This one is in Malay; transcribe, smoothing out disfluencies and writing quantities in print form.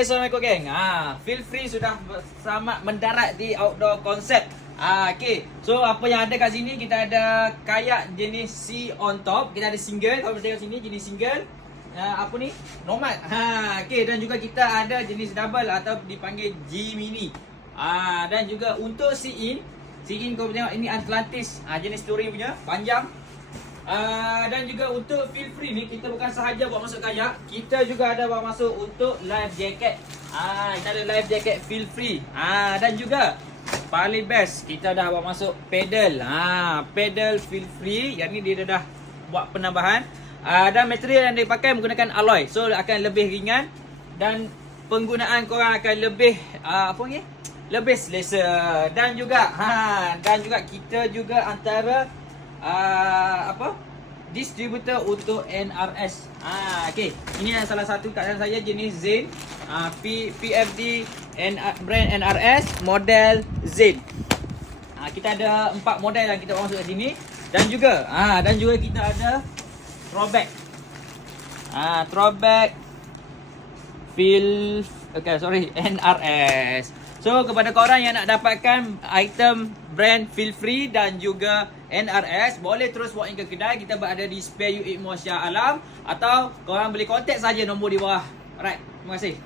Assalamualaikum geng. Feel free sudah selamat mendarat di Outdoor Concept. Okay. So apa yang ada kat sini, kita ada kayak jenis C on top. Kita ada single. Kalau tengok sini jenis single. Apa ni? Nomad. Okay. Dan juga kita ada jenis double atau dipanggil G mini. Dan juga untuk C in kau tengok ini Atlantis. Jenis touring punya, panjang. Dan juga untuk feel free ni, kita bukan sahaja bawa masuk kayak, kita juga ada bawa masuk untuk life jacket. Kita ada life jacket feel free. Dan juga paling best, kita dah bawa masuk pedal. Pedal feel free. Yang ni dia dah buat penambahan. Dan material yang dipakai menggunakan alloy. So akan lebih ringan dan penggunaan korang akan lebih lebih selesa. Dan juga kita juga antara distributor untuk NRS. Okay. Ini adalah salah satu kat dalam saya jenis Zen. PFD brand NRS model Zen. Kita ada 4 model yang kita masuk kat sini. Dan juga kita ada throwback. Throwback NRS. So kepada korang yang nak dapatkan item brand Feel Free dan juga NRS, boleh terus walk in ke kedai. Kita berada di Spare Unit Mall Shah Alam, atau korang boleh contact saja nombor di bawah. Alright, terima kasih.